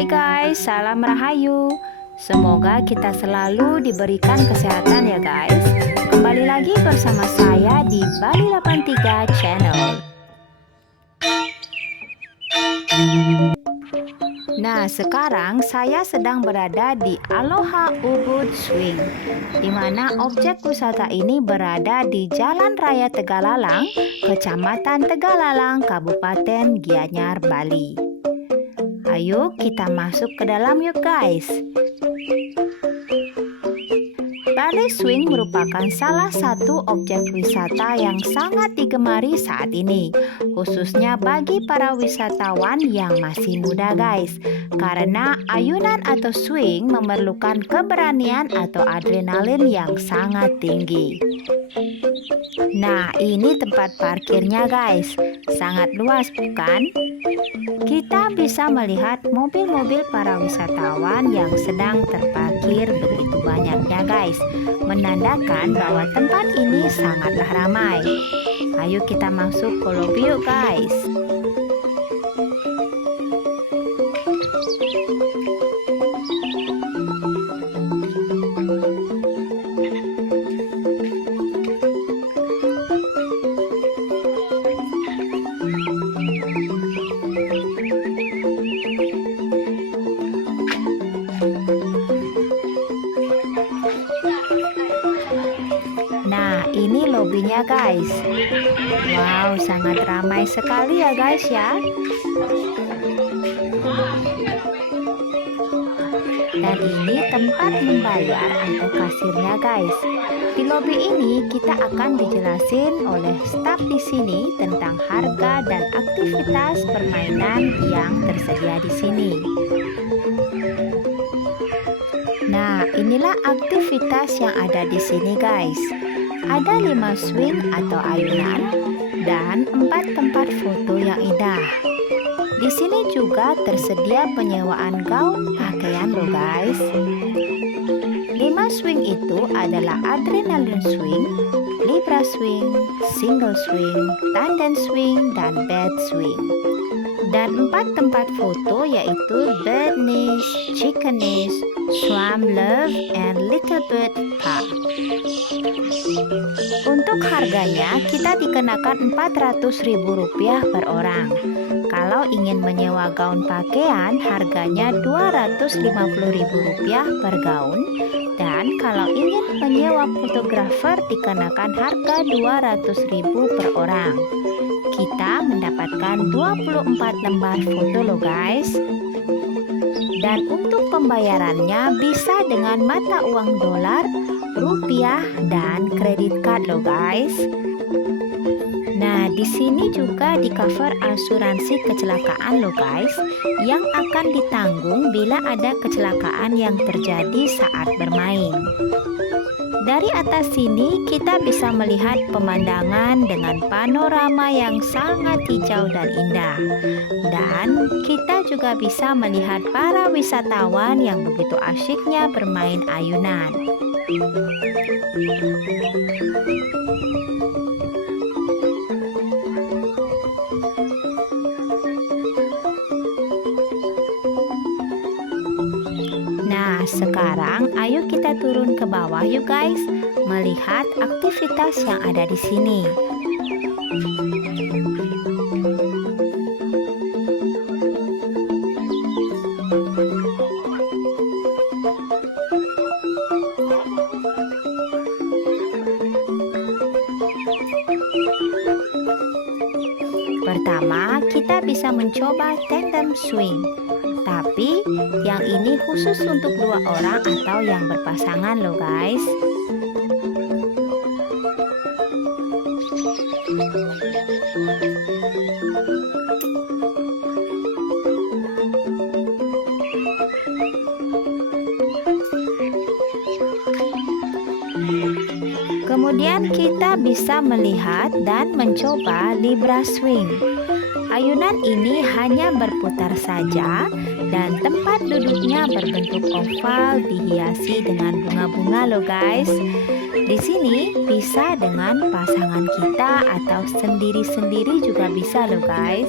Hai guys, salam rahayu. Semoga kita selalu diberikan kesehatan ya guys. Kembali lagi bersama saya di Bali 83 Channel. Nah, sekarang saya sedang berada di Aloha Ubud Swing, di mana objek wisata ini berada di Jalan Raya Tegalalang, Kecamatan Tegalalang, Kabupaten Gianyar, Bali. Ayo kita masuk ke dalam yuk guys. Bali Swing merupakan salah satu objek wisata yang sangat digemari saat ini, khususnya bagi para wisatawan yang masih muda guys, karena ayunan atau swing memerlukan keberanian atau adrenalin yang sangat tinggi. Nah, ini tempat parkirnya guys, sangat luas bukan? Kita bisa melihat mobil-mobil para wisatawan yang sedang terparkir begitu banyaknya guys, menandakan bahwa tempat ini sangatlah ramai. Ayo kita masuk ke lobi yuk guys. Nah, ini lobinya guys. Wow, sangat ramai sekali ya guys ya. Dan ini tempat membayar atau kasirnya guys. Di lobi ini kita akan dijelasin oleh staf di sini tentang harga dan aktivitas permainan yang tersedia di sini. Nah, inilah aktivitas yang ada di sini guys. Ada 5 swing atau ayunan dan 4 tempat foto yang indah. Di sini juga tersedia penyewaan gaun pakaian loh guys. 5 swing itu adalah adrenaline swing, libra swing, single swing, tandem swing, dan bed swing. Dan 4 tempat foto yaitu bird nest, chicken nest, swan love, and little bird park. Untuk harganya kita dikenakan Rp400.000 per orang. Kalau ingin menyewa gaun pakaian harganya Rp250.000 per gaun. Dan kalau ingin menyewa fotografer dikenakan harga Rp200.000 per orang. Kita mendapatkan 24 lembar foto loh guys. Dan untuk pembayarannya bisa dengan mata uang dolar, rupiah, dan kredit card loh guys. Nah, di sini juga di cover asuransi kecelakaan loh guys, yang akan ditanggung bila ada kecelakaan yang terjadi saat bermain. Dari atas sini kita bisa melihat pemandangan dengan panorama yang sangat hijau dan indah. Dan kita juga bisa melihat para wisatawan yang begitu asyiknya bermain ayunan. Nah, sekarang ayo kita turun ke bawah yuk guys, melihat aktivitas yang ada di sini. Pertama, kita bisa mencoba tandem swing. Tapi yang ini khusus untuk 2 orang atau yang berpasangan loh guys. Kemudian kita bisa melihat dan mencoba libra swing. Ayunan ini hanya berputar saja dan tempat duduknya berbentuk oval dihiasi dengan bunga-bunga loh guys. Di sini bisa dengan pasangan kita atau sendiri-sendiri juga bisa loh guys.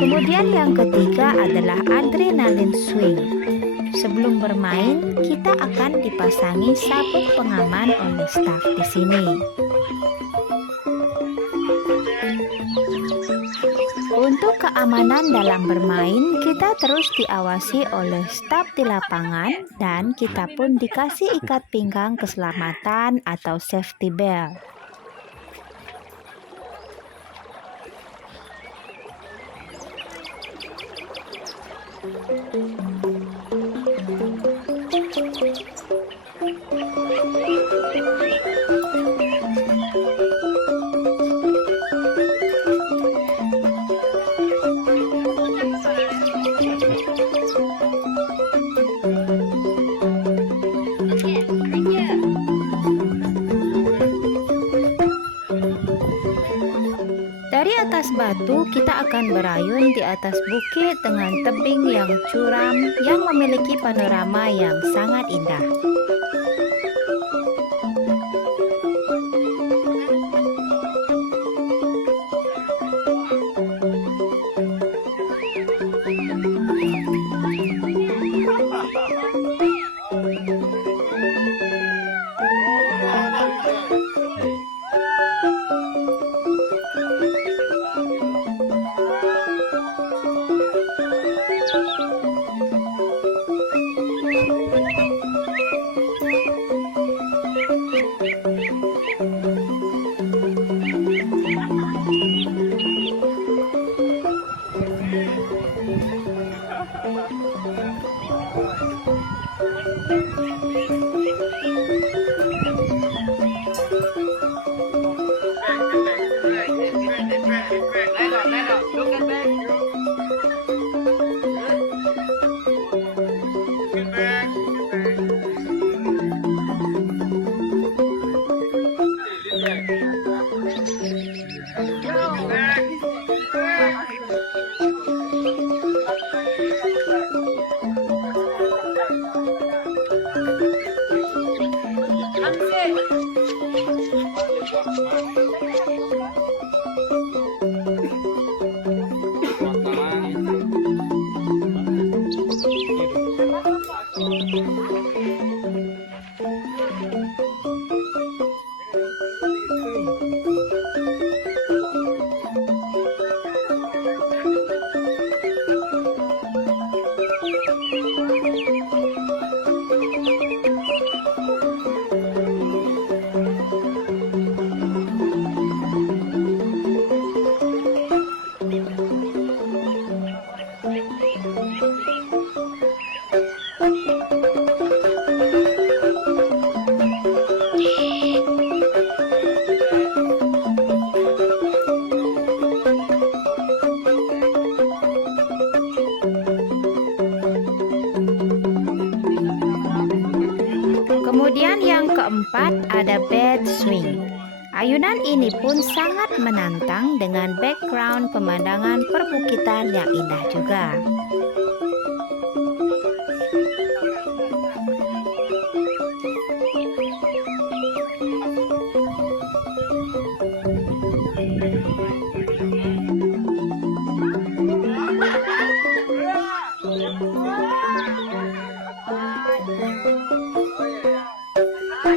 Kemudian yang ketiga adalah adrenaline swing. Sebelum bermain, kita akan dipasangi sabuk pengaman oleh staf di sini. Untuk keamanan dalam bermain, kita terus diawasi oleh staf di lapangan dan kita pun dikasih ikat pinggang keselamatan atau safety belt. Dari atas batu, kita akan berayun di atas bukit dengan tebing yang curam yang memiliki panorama yang sangat indah. Kemudian yang keempat ada bed swing. Ayunan ini pun sangat menantang dengan background pemandangan perbukitan yang indah juga. Bagi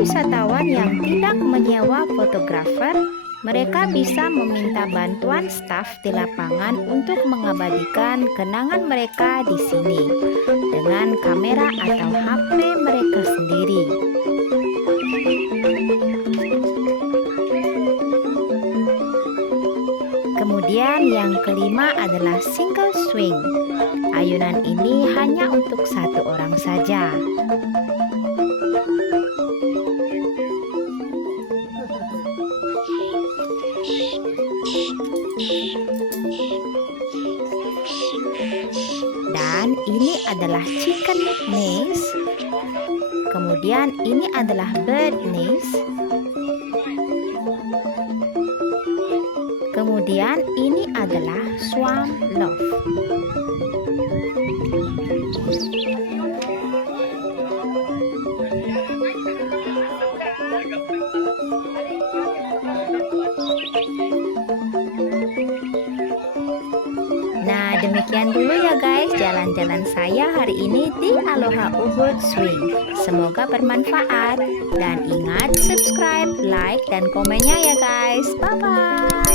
wisatawan yang tidak menyewa fotografer, mereka bisa meminta bantuan staf di lapangan untuk mengabadikan kenangan mereka di sini dengan kamera atau HP mereka sendiri. Kemudian yang kelima adalah single swing. Ayunan ini hanya untuk satu orang saja. Dan ini adalah chicken maze. Kemudian ini adalah bird maze. Kemudian ini adalah swan love. Nah, demikian dulu ya guys jalan-jalan saya hari ini di Aloha Ubud Swing. Semoga bermanfaat dan ingat subscribe, like, dan komennya ya guys. Bye-bye.